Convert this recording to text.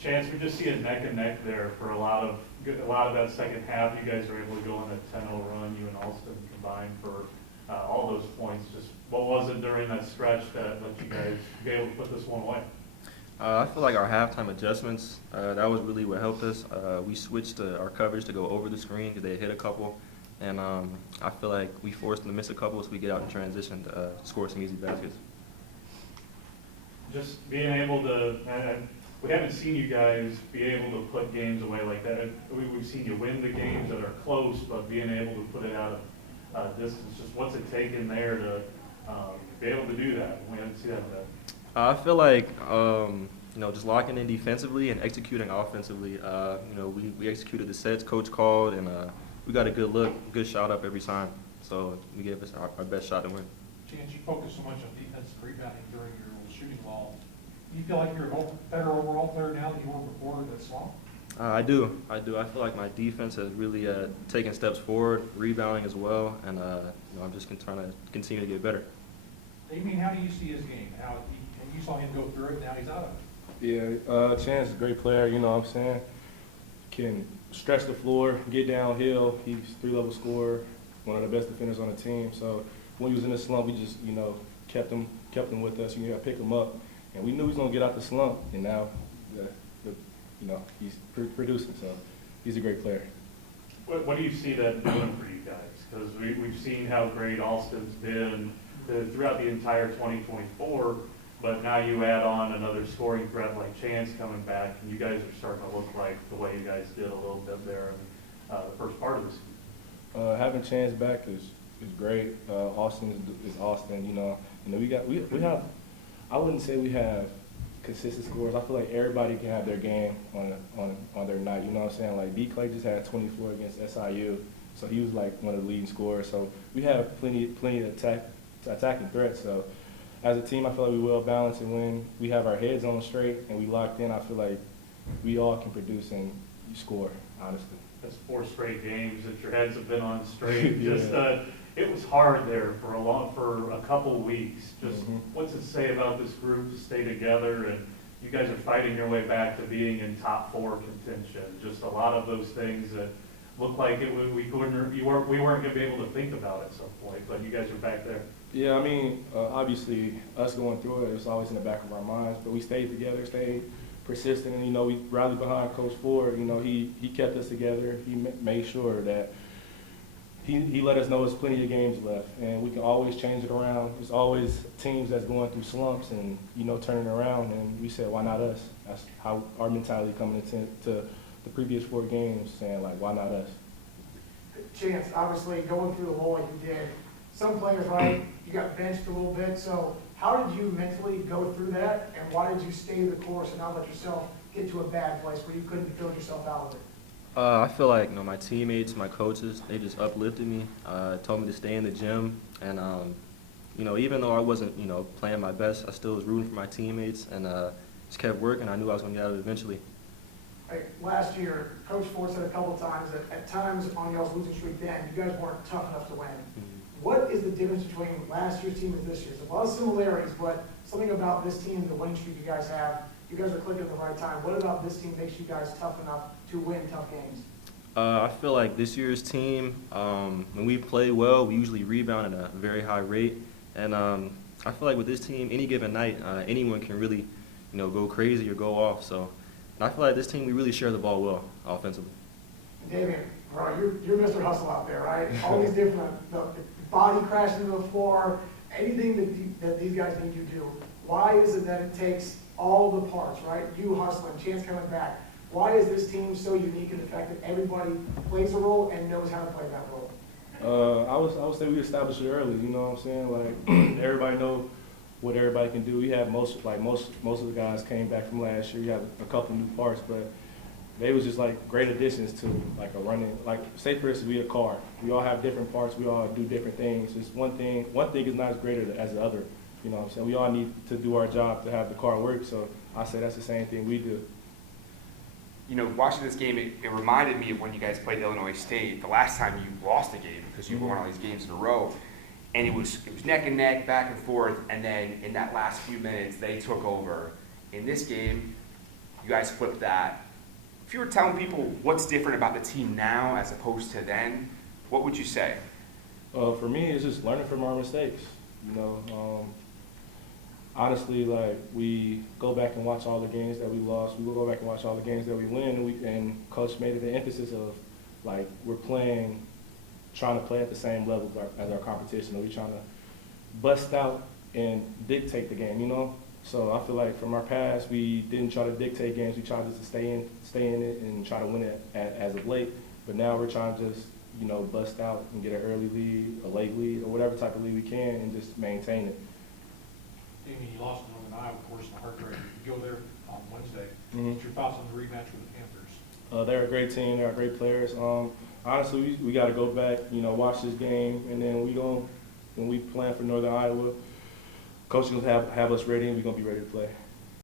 Chance, we just see a neck and neck there for a lot of that second half. You guys were able to go on a 10-0 run. You and Alston combined for all those points. Just what was it during that stretch that let you guys be able to put this one away? I feel like our halftime adjustments, that was really what helped us. We switched our coverage to go over the screen because they hit a couple. And I feel like we forced them to miss a couple, so we get out in transition to score some easy baskets. Just being able to, we haven't seen you guys be able to put games away like that. We've seen you win the games that are close, but being able to put it out of distance, just what's it taken there to be able to do that? We haven't seen that yet. I feel like, just locking in defensively and executing offensively. We executed the sets Coach called, and we got a good look, good shot up every time. So we gave us our best shot to win. Chance, you focus so much on defensive rebounding during your shooting wall. Do you feel like you're a better overall player now than you were before the slump? I do. I feel like my defense has really taken steps forward, rebounding as well, and I'm just trying to continue to get better. Damien, how do you see his game? You saw him go through it, now he's out of it. Yeah, Chance is a great player, you know what I'm saying? Can stretch the floor, get downhill. He's three-level scorer, one of the best defenders on the team. So when he was in the slump, we just, kept him with us. You got to pick him up. And we knew he was going to get out the slump, and now, he's producing. So he's a great player. What do you see that doing for you guys? Because we've seen how great Alston's been throughout the entire 2024, but now you add on another scoring threat like Chance coming back, and you guys are starting to look like the way you guys did a little bit there in the first part of the season. Having Chance back is great. Austin is Austin. We have. I wouldn't say we have consistent scores. I feel like everybody can have their game on their night. You know what I'm saying? Like D. Clay just had 24 against SIU, so he was like one of the leading scorers. So we have plenty of attacking threats. So as a team, I feel like we're well balanced, and when we have our heads on straight and we locked in, I feel like we all can produce and score. Honestly, that's 4 straight games that your heads have been on straight. Yeah. Just it was hard there for a couple of weeks. Just what's it say about this group to stay together, and you guys are fighting your way back to being in top 4 contention. Just a lot of those things that looked like we weren't going to be able to think about at some point, but you guys are back there. Yeah, I mean, obviously, us going through it was always in the back of our minds, but we stayed together, stayed persistent, and, we rallied behind Coach Ford. He kept us together. He made sure that he let us know there's plenty of games left, and we can always change it around. There's always teams that's going through slumps and, turning around, and we said, why not us? That's how our mentality coming into the previous 4 games, saying, like, why not us? Chance, obviously, going through the lull like you did, some players, right, you got benched a little bit, so how did you mentally go through that, and why did you stay the course and not let yourself get to a bad place where you couldn't build yourself out of it? I feel like my teammates, my coaches, they just uplifted me, told me to stay in the gym, and even though I wasn't playing my best, I still was rooting for my teammates, and just kept working. I knew I was going to get out of it eventually. Last year, Coach Ford said a couple of times that at times on y'all's losing streak then, you guys weren't tough enough to win. What is the difference between last year's team and this year's? A lot of similarities, but something about this team, the winning streak you guys have, you guys are clicking at the right time. What about this team makes you guys tough enough to win tough games? I feel like this year's team, when we play well, we usually rebound at a very high rate. And I feel like with this team, any given night, anyone can really, go crazy or go off. So and I feel like this team, we really share the ball well offensively. Damien, bro, you're Mr. Hustle out there, right? All these different, the body crashing to the floor, anything that these guys need you to do. Why is it that it takes all the parts, right? You hustling, Chance coming back. Why is this team so unique in the fact that everybody plays a role and knows how to play that role? I would say we established it early. You know what I'm saying? Like everybody know what everybody can do. We have most of the guys came back from last year. We have a couple new parts, but they was just like great additions to like a running. Like say for instance, we a car. We all have different parts. We all do different things. It's one thing is not as great as the other. You know what I'm saying? We all need to do our job to have the car work. So I say that's the same thing we do. Watching this game, it reminded me of when you guys played Illinois State, the last time you lost a game because you won all these games in a row. And it was neck and neck, back and forth, and then in that last few minutes, they took over. In this game, You guys flipped that. If you were telling people what's different about the team now as opposed to then, what would you say? For me, it's just learning from our mistakes. You know, honestly, like we go back and watch all the games that we lost. We will go back and watch all the games that we win. And Coach made it an emphasis of like we're trying to play at the same level as our competition. We're trying to bust out and dictate the game. You know, so I feel like from our past, we didn't try to dictate games. We tried just to stay in it and try to win it as of late. But now we're trying to just bust out and get an early lead, a late lead, or whatever type of lead we can, and just maintain it. Damien, you lost to Northern Iowa, of course, in the heartbreak. You go there on Wednesday. Mhm. What's your thoughts on the rematch with the Panthers? They're a great team. They're great players. Honestly, we got to go back, watch this game, and then when we plan for Northern Iowa, coach will have us ready, and we're gonna be ready to play.